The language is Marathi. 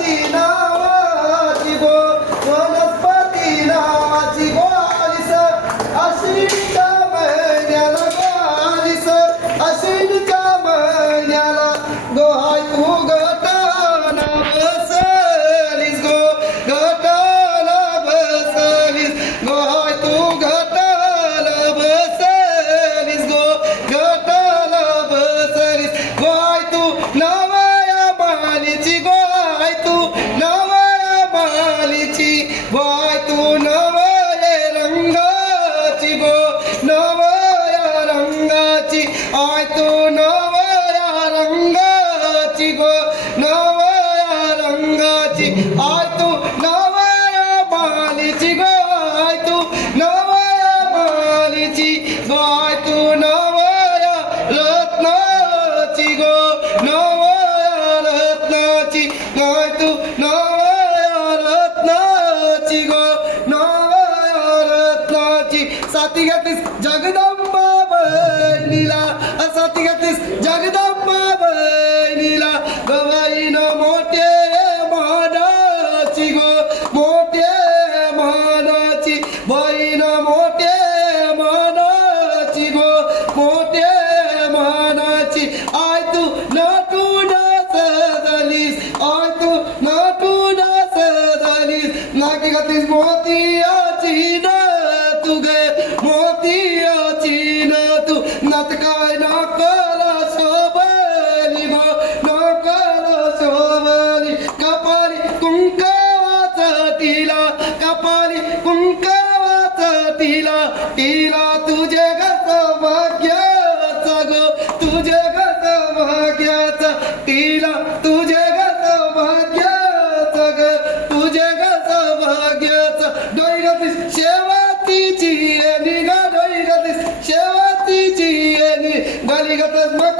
वनस्पती नावाची गो वनस्पती नावाची गो आलीस अश्विनीच्या महिन्याला गो आलीस अश्विनीच्या महिन्याला गो हाय तू गटाला बसलीस गो गटाला बसलीस गो हाय तू गटाला बसलीस गो गटाला बसलीस गो हाय तू नवया मालीची गो हाय तू नवया मालीची गो हाय तू नवया रंगाची गो नवया रंगाची आय तू नवया रंगाची गो नवया रंगाची आय तू नवया मालीची गो आय तू नवया मालीची गो आय तू नवया रत्नाची गो नवया रत्नाची आय तू नवया रत्नाची गो नवया रत्नाची साथी घातलीस जगदंबा बहिणीला साथी घातलीस जगदंबा बहिणीला गवाईन मोठे मानाची गो मोठे मानाची बहीण मोठे मानाची गो मोठे मानाची आय तू नटून सजलीस आय तू नटून सजलीस नाकी घातलीस मोतियाची न तू गे मोतियाची न तू नात काय नाकाला शोभली गो नाकाला शोभली कपाली कुंकावाचा टिला कपाली कुंकावाचा टिला टिला तुझे गत भाग्याचा गो तुझे गत भाग्याचा टिला तुझे गत भाग्याचा ग तुझे गत भाग्याचा डोईरातीस शेवातीची निगा डोईरातीस शेवातीची गली गतच मग